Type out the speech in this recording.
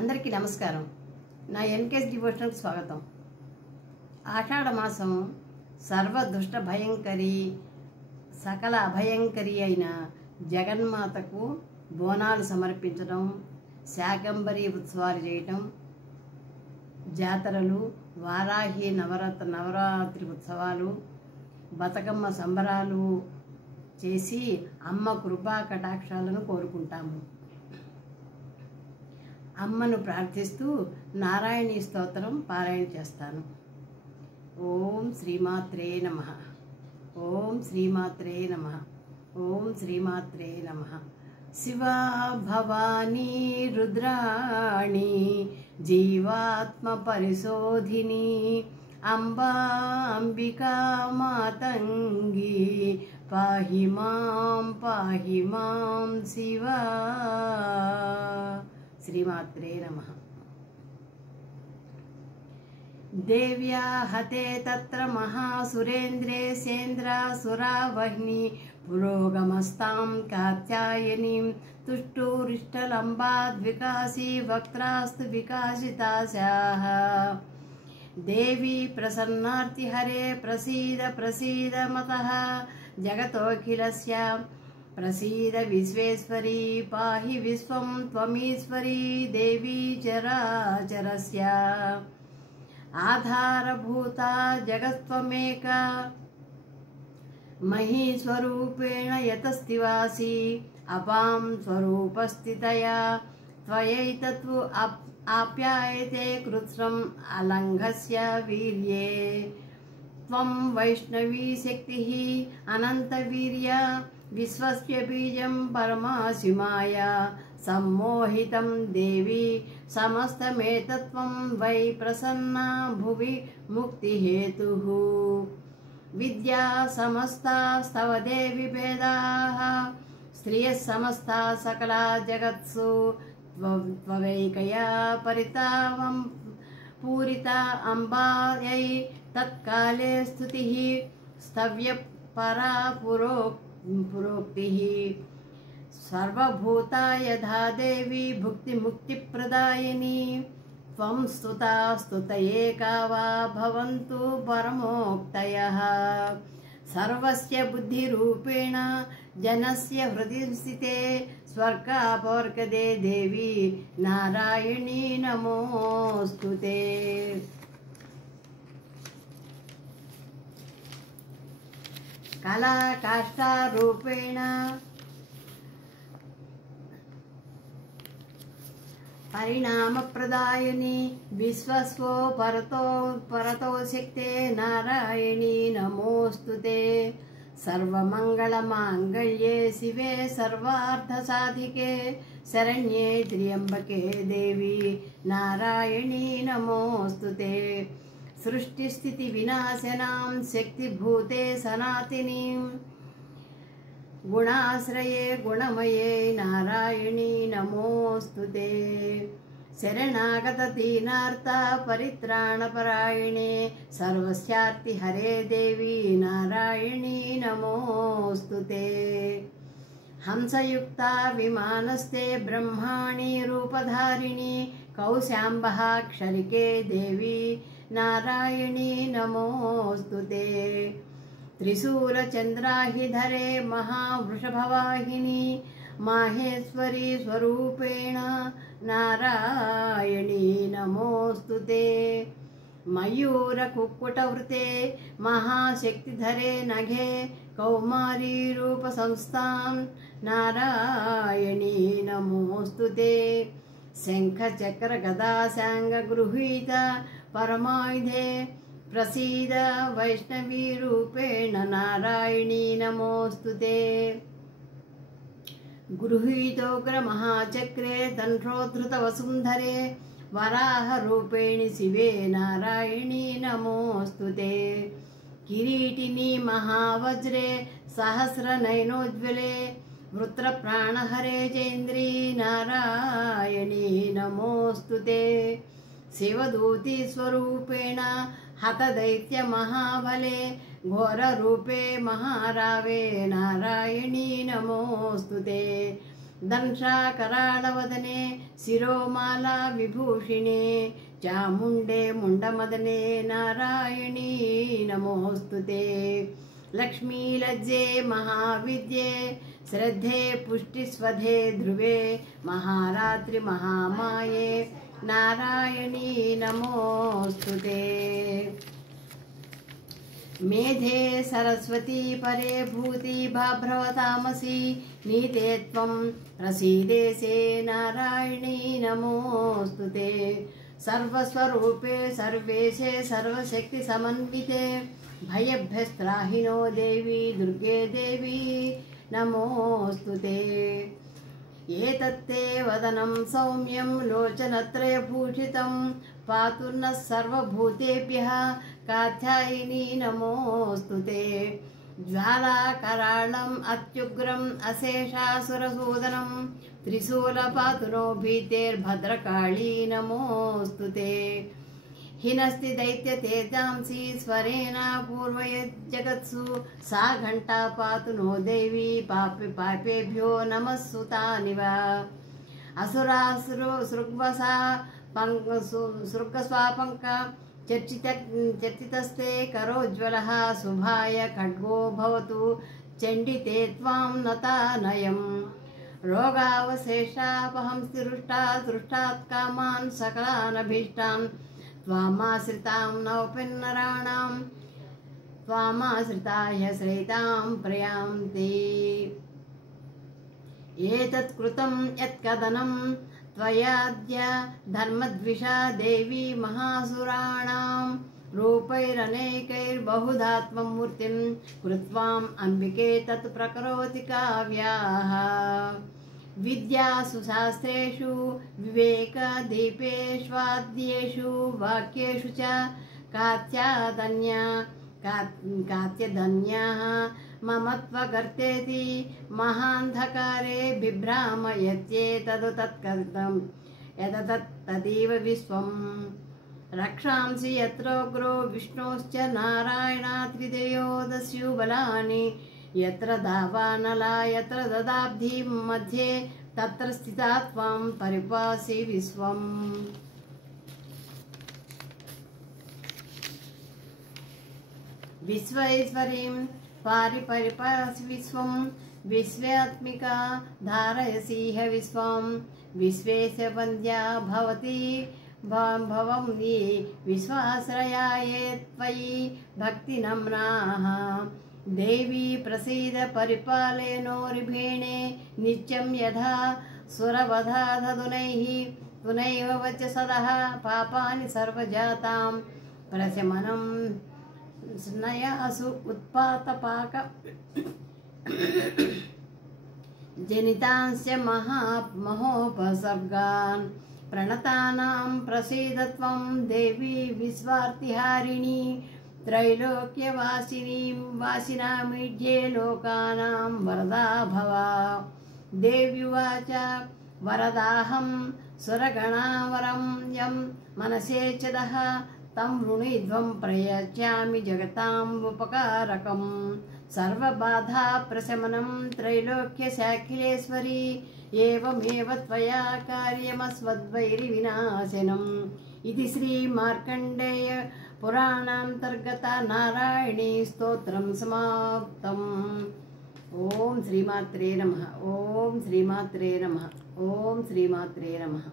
అందరికీ నమస్కారం. నా ఎన్కేఎస్ డివోషనల్కి స్వాగతం. ఆషాఢ మాసం సర్వదుష్ట భయంకరి సకల అభయంకరి అయిన జగన్మాతకు బోనాలు సమర్పించడం, శాకంబరి ఉత్సవాలు చేయటం, జాతరలు, వారాహి నవరాత్రి ఉత్సవాలు, బతుకమ్మ సంబరాలు చేసి అమ్మ కృపా కటాక్షాలను కోరుకుంటాము. అమ్మను ప్రార్థిస్తూ నారాయణీ స్తోత్రం పారాయణ చేస్తాను. ఓం శ్రీమాత్రే నమః. ఓం శ్రీమాత్రే నమః. ఓం శ్రీమాత్రే నమః. శివా భవానీ రుద్రాణి జీవాత్మ పరిశోధిని అంబా అంబికా మాతంగి పాహి మాం శివా. శ్రీమాత్రే నమః. దేవ్యా హతే తత్ర మహాసురేంద్రే సేంద్రాసురావహ్ని పురోగమస్తాం కాత్యాయనీం తుష్టూరిష్టలంబాద్వికాసి వక్త్రాస్తు వికాసితాశాః. దేవి ప్రసన్నార్తిహరే ప్రసీద ప్రసీద మతః జగతోఖిలస్య ప్రసీద విశ్వేశ్వరీ పాహి విశ్వం త్వమీశ్వరీ దేవీ చరాచరస్య ఆధారభూతా జగత్త్వమేక మహీస్వరూపేణ యతస్తివాసి అపాం స్వరూపస్థితయా త్వయైతత్వు ఆప్యాయతే కృత్స్నం అలంఘస్య వీర్యే. త్వం వైష్ణవీ శక్తిః అనంతవీర్య విశ్వస్య బీజం పరమాసి మాయా సమ్మోహితం దేవి సమస్తమేతత్వం వై ప్రసన్నా భువి ముక్తిహేతుః. విద్యా సమస్తాస్తవ దేవి భేదాః స్త్రియः సమస్తా సకలా జగత్సు త్వవైకయా పరితావం పూరితా అంబాయై తత్కాలే స్తుతిః స్తవ్య పరా పురోక్తిః. సర్వభూతా యథా దేవి భుక్తి ముక్తి ప్రదాయిని త్వం స్తుతా స్తుతయేకా వా భవంతు పరమోక్తయః. సర్వస్య బుద్ధిరూపేణ జనస్య హృది స్థితే స్వర్గాపవర్గదే దేవి నారాయణీ నమోస్తుతే. కళాకాష్ఠారూపేణ పరిణామప్రదాయిని విశ్వస్వో పరతో శక్తే నారాయణీ నమోస్తుతే. సర్వమంగళమాంగళ్యే శివే సర్వార్థసాధికే శరణ్యే త్ర్యంబకే దేవి నారాయణీ నమోస్తుతే. సృష్టిస్థితి వినాశనాం శక్తిభూతే సనాతినీం గుణాశ్రయే గుణమయే నారాయణీ నమోస్తుతే. శరణాగత దీనార్త పరిత్రాణపరాయణే సర్వస్యార్తి హరే దేవి నారాయణీ నమోస్తుతే. హంసయుక్తా విమానస్తే బ్రహ్మాణి రూపధారిణి కౌశాంబః క్షరికే దేవి నారాయణీ నమోస్తుతే. త్రిశూలచంద్రాహిధరే మహావృషభవాహిని మాహేశ్వరీ స్వరూపేణ నారాయణీ నమోస్తుతే. మయూరకుక్కుటవృతే మహాశక్తిధరే నఘే కౌమారీ రూపసంస్థాం నారాయణీ నమోస్తుతే. శంఖచక్ర గదాశాంగ గృహీత పరమాయుధే ప్రసీద వైష్ణవీ రూపేణ నారాయణీ నమోస్తుతే. గృహీతోగ్ర మహాచక్రే దండ్రోద్ధృత వసుంధరే వరాహ రూపేణి శివే నారాయణీ నమోస్తుతే. కిరీటిని మహావజ్రే సహస్రనయనోజ్వలే వృత్రప్రాణహరే చైంద్రీ నారాయణీ నమోస్తుతే. శివదూతి స్వరూపేణ హతదైత్య మహాబలే ఘోరరూపే మహారావే నారాయణీ నమోస్తుతే. दंशाकराळवदने शिरोमाला विभूषिणे चामुण्डे मुण्डमदने नारायणी नमोऽस्तुते लक्ष्मीलज्जे महाविद्ये श्रद्धे पुष्टिस्वधे ध्रुवे महारात्रि महामाये नारायणी नमोऽस्तुते मेधे सरस्वती परे भूति भाभ्रवतामसि नीते त्वं प्रसीदेसे नारायणी नमोऽस्तुते सर्वस्वरूपे सर्वेशे सर्वशक्तिसमन्विते भयभ्यस्त्राहिनो देवी दुर्गे देवी नमोऽस्तुते एतत्ते वदनं सौम्यं लोचनत्रयभूषितं पातु नः सर्वभूतेभ्यः कात्यायिनी नमोऽस्तुते ज्वालाकराळम् अत्युग्रम् अशेषासुरसूदनं त्रिशूलपातु नो भीतेर्भद्रकाली नमोऽस्तुते हिनस्ति दैत्यतेजांसि स्वरेण पूर्वयज्जगत्सु सा घण्टा पातु नो देवी पापेभ्यो नमः सुतानिव असुरासुरो सृग्वसा सृग्स्वापङ्क चर्चितस्ते करोज्ज्वलः शुभाय खड्गो भवतु चण्डिते त्वां नतानयम् रोगावशेषापहंसि रुष्टात् कामान् सकलानभीष्टान् त्वामाश्रितां नवपिन्नराणां त्वामाश्रिताय श्रयितां प्रयान्ति एतत् कृतं यत्कदनं त्वयाद्य धर्मद्विषा देवी महासुराणां रूपैरनेकैर्बहुधा त्वं मूर्तिं कृत्वाम् अम्बिके तत् प्रकरोति काव्याः विद्यासु शास्त्रेषु विवेकदीपेष्वाद्येषु वाक्येषु च कात्यधन्याः मम त्वगर्तेति महान्धकारे बिभ्रामयत्येतदुतत्कर्तं यदतत्तदेव विश्वम् रक्षांसि यत्रोग्रो विष्णोश्च नारायणात्रिदयो दस्युबलानि यत्र दावानला यत्र ददाब्धि मध्ये तत्र स्थिता त्वां परिपासि विश्वम् विश्वैश्वरीं परिपासि विश्वं विश्वात्मिका धारयसीह विश्वं विश्वेश वन्द्या भवति भवं ये विश्वाश्रयाये त्वयि भक्तिनम्राः देवी प्रसीद परिपालयनोरिभेणे नित्यं यथा सुरवधाधुनैः पुनैव वचसदः पापानि सर्वजातां प्रशमनं स्नयासु उत्पातपाक जनितांश्च महोपसर्गान् प्रणतानां प्रसीद त्वं देवी विश्वार्तिहारिणी त्रैलोक्यवासिनामीढ्ये लोकानां वरदा भव देव्युवाच वरदाहं सुरगणावरं यं मनसेच्छदः तं वृणीध्वं प्रयच्छामि जगताम् उपकारकं सर्वबाधाप्रशमनं त्रैलोक्यशाखिलेश्वरी एवमेव त्वया कार्यमस्वद्वैरिविनाशनम् इति श्रीमार्कण्डेय पुराणान्तर्गता नारायणी स्तोत्रं समाप्तम्। ओम श्रीमात्रे नमः। ओम श्रीमात्रे नमः। ओम श्रीमात्रे नमः।